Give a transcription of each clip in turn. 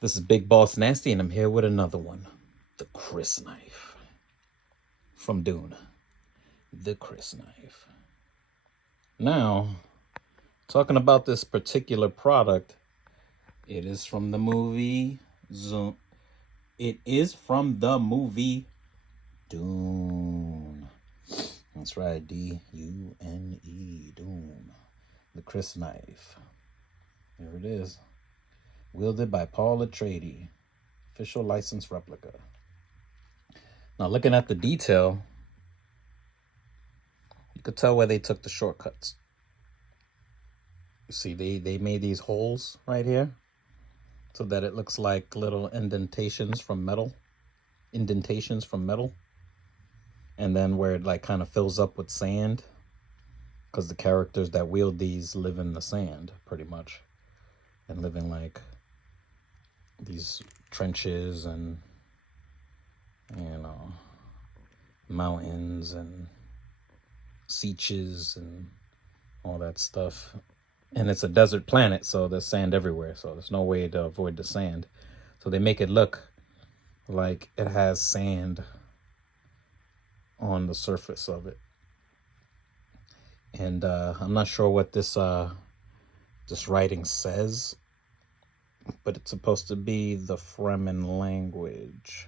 This is Big Boss Nasty, and I'm here with another one. The Crysknife. From Dune. The Crysknife. Now, talking about this particular product, it is from the movie Zoom. It is from the movie Dune. That's right, D-U-N-E, Dune. The Crysknife. There it is. Wielded by Paul Atreides. Official license replica. Now, looking at the detail, you could tell where they took the shortcuts. You see, they made these holes right here so that it looks like little indentations from metal. And then where it like kind of fills up with sand, because the characters that wield these live in the sand pretty much, and live in like these trenches and, you know, mountains and sieges and all that stuff. And it's a desert planet, so there's sand everywhere, so there's no way to avoid the sand. So they make it look like it has sand on the surface of it. And I'm not sure what this writing says, but it's supposed to be the Fremen language.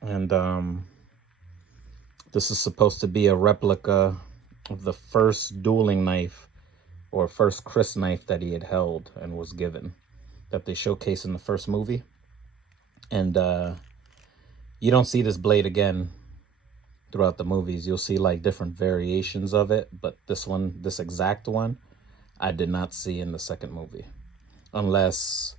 And this is supposed to be a replica of the first dueling knife, or first Crysknife that he had held and was given, that they showcase in the first movie. And you don't see this blade again throughout the movies. You'll see like different variations of it, but this exact one, I did not see in the second movie, unless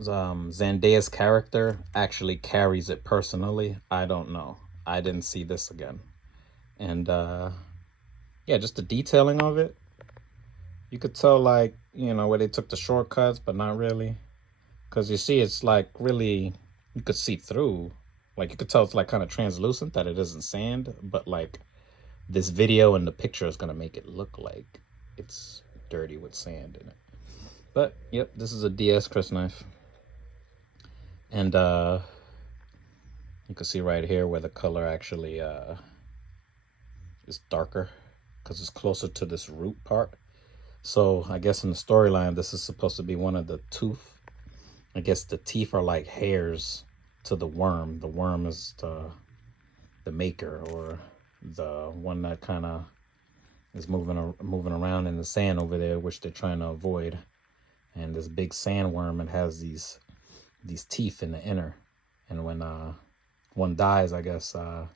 Zendaya's character actually carries it personally. I don't know. I didn't see this again. And yeah, just the detailing of it, you could tell, like, you know, where they took the shortcuts, but not really, because you see it's like really, you could see through, like you could tell it's like kind of translucent, that it isn't sand, but like this video and the picture is going to make it look like it's dirty with sand in it. But yep, this is a DS Crysknife. And you can see right here where the color actually is darker, because it's closer to this root part. So I guess in the storyline, this is supposed to be one of the tooth. I guess the teeth are like hairs to the worm. The worm is the maker, or the one that kind of is moving around in the sand over there, which they're trying to avoid. And this big sandworm, it has these teeth in the inner, and when one dies, I guess it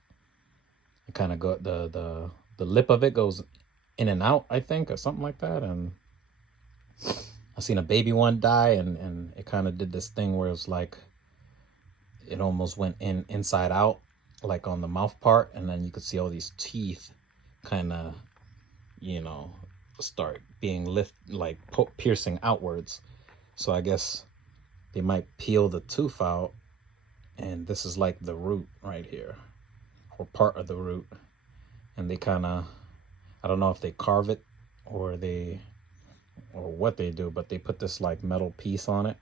kind of go the lip of it goes in and out, I think, or something like that. And I've seen a baby one die, and it kind of did this thing where it's like it almost went inside out, like on the mouth part, and then you could see all these teeth kind of, you know, start being like piercing outwards. So I guess they might peel the tooth out, and this is like the root right here, or part of the root. And they kind of, I don't know if they carve it or what they do, but they put this like metal piece on it.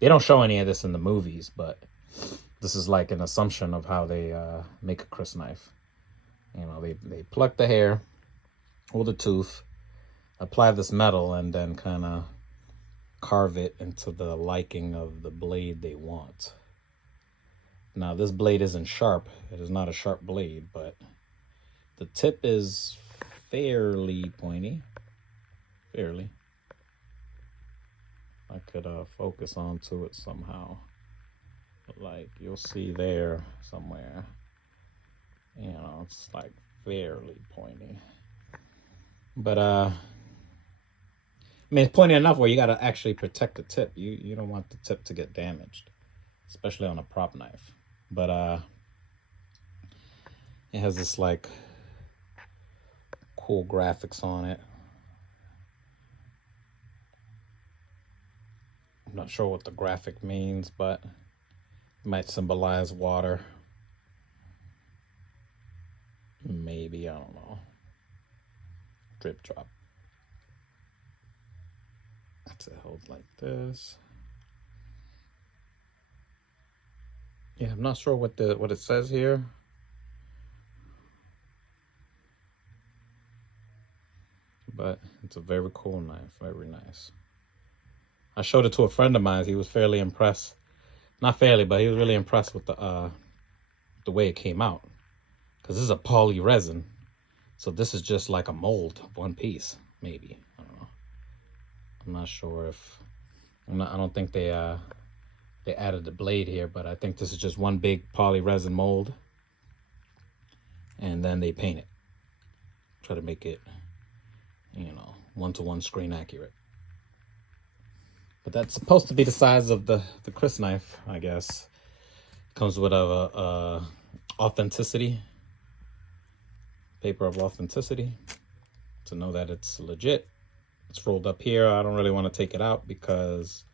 They don't show any of this in the movies, but this is like an assumption of how they make a Crysknife. You know, they pluck the hair or the tooth, apply this metal, and then kind of carve it into the liking of the blade they want. Now, this blade isn't sharp. It is not a sharp blade, but the tip is fairly pointy. Fairly. I could focus onto it somehow. But like, you'll see there somewhere, you know, it's like fairly pointy. But I mean, it's pointy enough where you got to actually protect the tip. You don't want the tip to get damaged, especially on a prop knife. But it has this like cool graphics on it. I'm not sure what the graphic means, but it might symbolize water. Maybe, I don't know. drip drop. That's it, hold like this. Yeah, I'm not sure what it says here. But it's a very cool knife, very nice. I showed it to a friend of mine. He was fairly impressed. Not fairly, but he was really impressed with the way it came out. Because this is a poly resin. So this is just like a mold, one piece, maybe. I don't know. I'm not sure if I don't think they added the blade here, but I think this is just one big poly resin mold. And then they paint it. Try to make it, you know, 1-to-1 screen accurate. But that's supposed to be the size of the Crysknife, I guess. Comes with a authenticity, paper of authenticity, to know that it's legit. It's rolled up here. I don't really want to take it out because,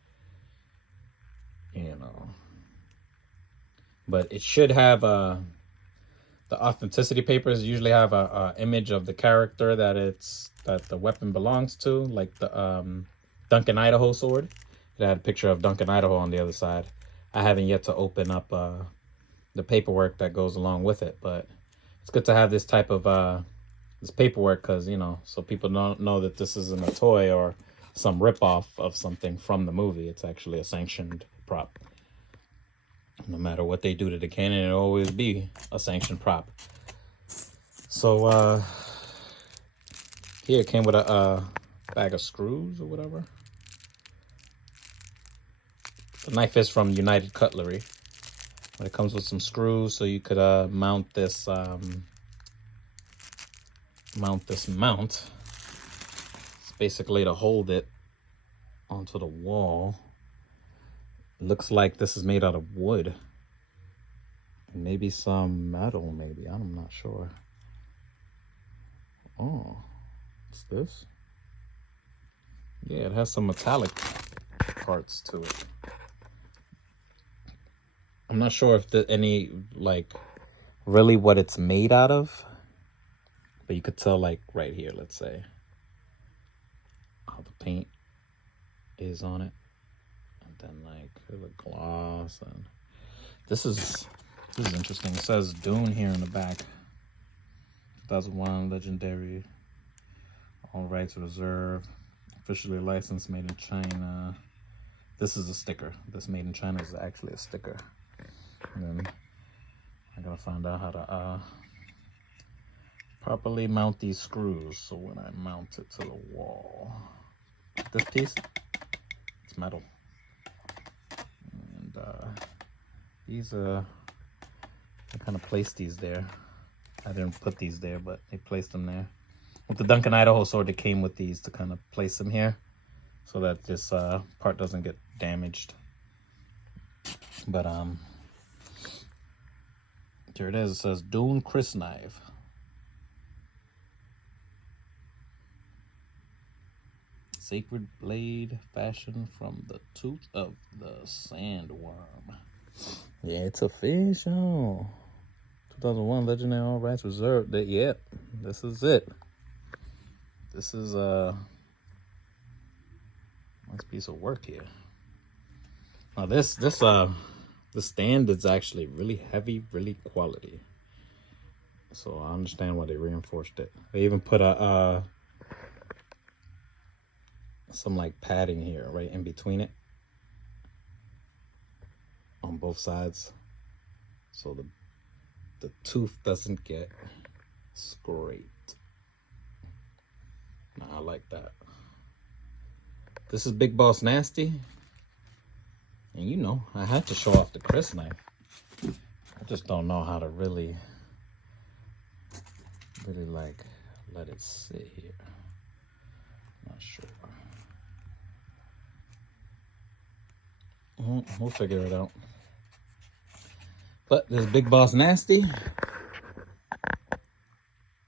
you know, but it should have the authenticity papers usually have a image of the character that the weapon belongs to, like the Duncan Idaho sword. It had a picture of Duncan Idaho on the other side. I haven't yet to open up the paperwork that goes along with it, but it's good to have this type of this paperwork, because, you know, so people don't know that this isn't a toy or some ripoff of something from the movie. It's actually a sanctioned prop. No matter what they do to the cannon, it'll always be a sanctioned prop. So here it came with a bag of screws or whatever. The knife is from United Cutlery, but it comes with some screws so you could mount this mount. It's basically to hold it onto the wall. It looks like this is made out of wood. Maybe some metal, maybe. I'm not sure. Oh, what's this? Yeah, it has some metallic parts to it. I'm not sure if any, like, really what it's made out of. But you could tell, like, right here, let's say, how the paint is on it. And then, like, the gloss. And this is interesting. It says Dune here in the back. 2001, legendary. All rights reserved. Officially licensed, made in China. This is a sticker. This made in China is actually a sticker. And then I gotta find out how to properly mount these screws. So when I mount it to the wall, this piece, it's metal. And these I kind of placed these there. I didn't put these there, but they placed them there. With the Duncan Idaho sword, it came with these to kind of place them here so that this part doesn't get damaged. But here it is. It says Dune Crysknife. Sacred blade fashioned from the tooth of the sandworm. Yeah, it's official. 2001, legendary, all rights reserved. Yep, this is it. This is a nice piece of work here. Now this stand is actually really heavy, really quality. So I understand why they reinforced it. They even put some like padding here right in between it on both sides, so the tooth doesn't get scraped. Nah, I like that. This is Big Boss Nasty, and you know I had to show off the Crysknife. I just don't know how to really like let it sit here. Not sure. We'll figure it out. But this is Big Boss Nasty.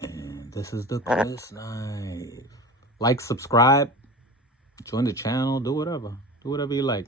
And this is the Crysknife. Like, subscribe, join the channel, do whatever. Do whatever you like.